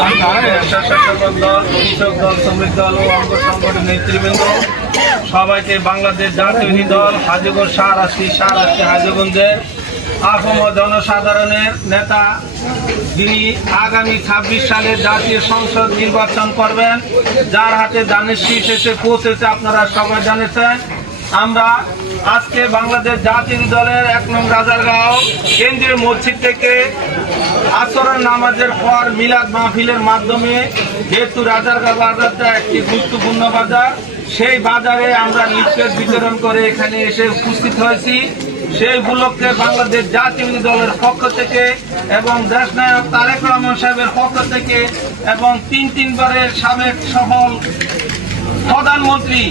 দল কৃষক দল ও অঙ্গ নেতৃবৃন্দ সবাইকে বাংলাদেশ জাতীয় দল হাজিগঞ্জ শাহরাস্তি শাহরাস্তি হাজিগঞ্জের আহম জনসাধারণের নেতা যিনি আগামী ছাব্বিশ সালে জাতীয় সংসদ নির্বাচন করবেন, যার হাতে দানের শীষ পৌঁছেছে আপনারা সবাই জানেছেন। আমরা আজকে বাংলাদেশ জাতীয় দলের এক নং রাজারগাঁও কেন্দ্রীয় মসজিদ থেকে আসরের নামাজের পর মিলাদ মাহফিলের মাধ্যমে যেহেতু রাজারগাঁও বাজারটা একটি গুরুত্বপূর্ণ বাজার, সেই বাজারে আমরা লিফলেট বিতরণ করে এখানে এসে উপস্থিত হয়েছি। সেই উপলক্ষে বাংলাদেশ জাতীয় দলের পক্ষ থেকে এবং দেশনায়ক তারেক রহমান সাহেবের পক্ষ থেকে এবং তিন তিনবারের সাবেক সফল প্রধানমন্ত্রী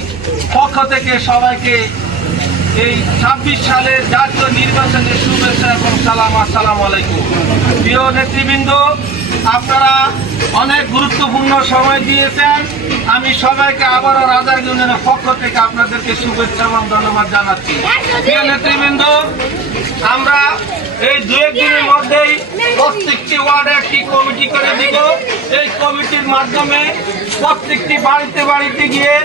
পক্ষ থেকে সবাইকে এই ছাব্বিশ সালের জাতীয় নির্বাচনের শুভেচ্ছা এবং সালাম আসসালাম আলাইকুম। প্রিয় নেতৃবৃন্দ আপনারা অনেক গুরুত্বপূর্ণ সময় দিয়েছেন। আমি সবাইকে আবারও রাজার ইউনিয়নের পক্ষ থেকে আপনাদেরকে শুভেচ্ছা এবং ধন্যবাদ জানাচ্ছি। নেতৃবৃন্দ, আমরা এই দু একদিনের মধ্যেই প্রত্যেকটি ওয়ার্ডে একটি কমিটি করে দিব। এই কমিটির মাধ্যমে প্রত্যেকটি বাড়িতে বাড়িতে গিয়ে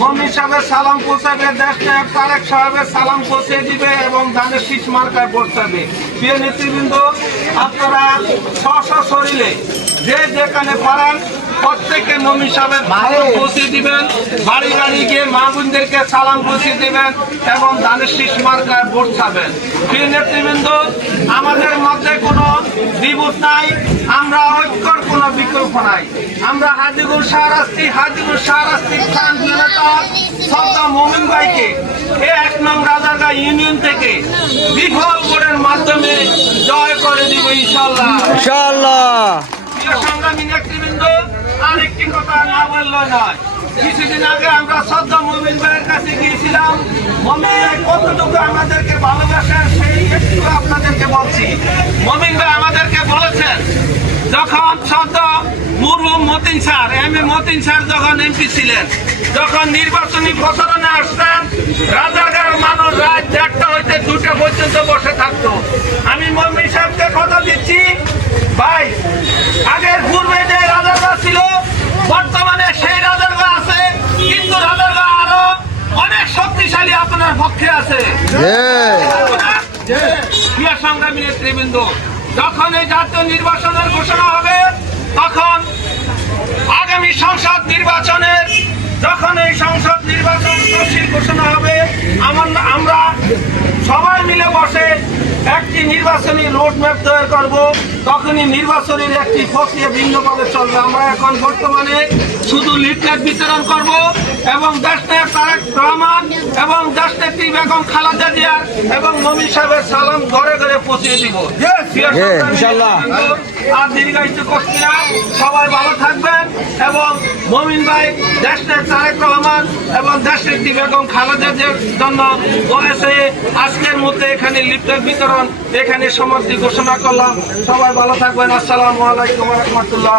মমিন সাহেবের সালাম পৌঁছাবে, দেশ নায়ক তারেক সাহেবের সালাম পৌঁছে দিবে এবং ধানের শীষ মার্কায় পৌঁছাবে প্রিয় নেতৃবৃন্দ, আপনারা স্ব শরীরে যে যেখানে পারেন প্রত্যেকে মমিন সাহেবের সালাম পৌঁছে দিবেন বাড়ি বাড়ি গিয়ে মা বোনদেরকে সালাম পৌঁছে দিবেন এবং ধানের শীষ মার্কায় ভোট খাবেন। প্রিয় নেতৃবৃন্দ আমাদের মধ্যে কোনো দ্বিমত নাই আমরা ঐক্যর কোনো বিকল্প নাই। আমরা হাজিগুর শাহরাস্তি হাজিগুর শাহরাস্তি খান নেতা সর্দার মোমিন ভাইকে এ এক নং রাজারগা ইউনিয়ন থেকে বিফল ভোটের মাধ্যমে জয় করে দিব ইনশাল্লাহ। ইনশাআল্লাহ প্রিয় সংগ্রামী নেতৃবৃন্দ, আরেকটি কথা না বলল নয়। কিছুদিন আগে আমরা শ্রদ্ধা মমিন কাছে গিয়েছিলাম। মমিন ভাই কতটুকু আমাদেরকে ভালোবাসেন সেই একটু আপনাদেরকে বলছি। মমিন আমাদেরকে বলেছেন, যখন শ্রদ্ধা মুরহুম Matin sir, M A Matin sir যখন এমপি ছিলেন, যখন নির্বাচনী প্রচারণে আসতেন রাজাগার মানুষ রাত চারটা হইতে দুটো পর্যন্ত বসে থাকতো। আমি মমিন সাহেবকে কথা দিচ্ছি ভাই আগের পূর্বে যে রাজারগা ছিল বর্তমানে সেই রাজারগা আছে কিন্তু রাজারগা আরও অনেক শক্তিশালী পক্ষে আছে? প্রিয় সংগ্রামী নেতৃবৃন্দ? যখন এই জাতীয় নির্বাচনের ঘোষণা হবে তখন আগামী সংসদ নির্বাচনের যখন এই সংসদ নির্বাচন তফসিল ঘোষণা হবে আমার সবাই মিলে বসে একটি নির্বাচনী রোড ম্যাপ তৈরি করব। তখনই নির্বাচনের একটি প্রক্রিয়া ভিন্নভাবে চলবে। আমরা এখন বর্তমানে শুধু লিফলেট বিতরণ করব এবং দেশনায়ক তারেক রহমান এবং বেগম খালেদা জিয়া এবং নবী সাহেবের সালাম ঘরে ঘরে পৌঁছে দিব। আর দীর্ঘায়িত করছি না। সবাই ভালো থাকবেন এবং মমিন ভাই দেশের তারেক রহমান এবং দেশের দি বেগম খালেদা জিয়ার জন্য বলেছে আজকের মধ্যে এখানে লিফটের বিতরণ এখানে সমাপ্তি ঘোষণা করলাম। সবাই ভালো থাকবেন। আসসালামু আলাইকুম রহমতুল্লাহ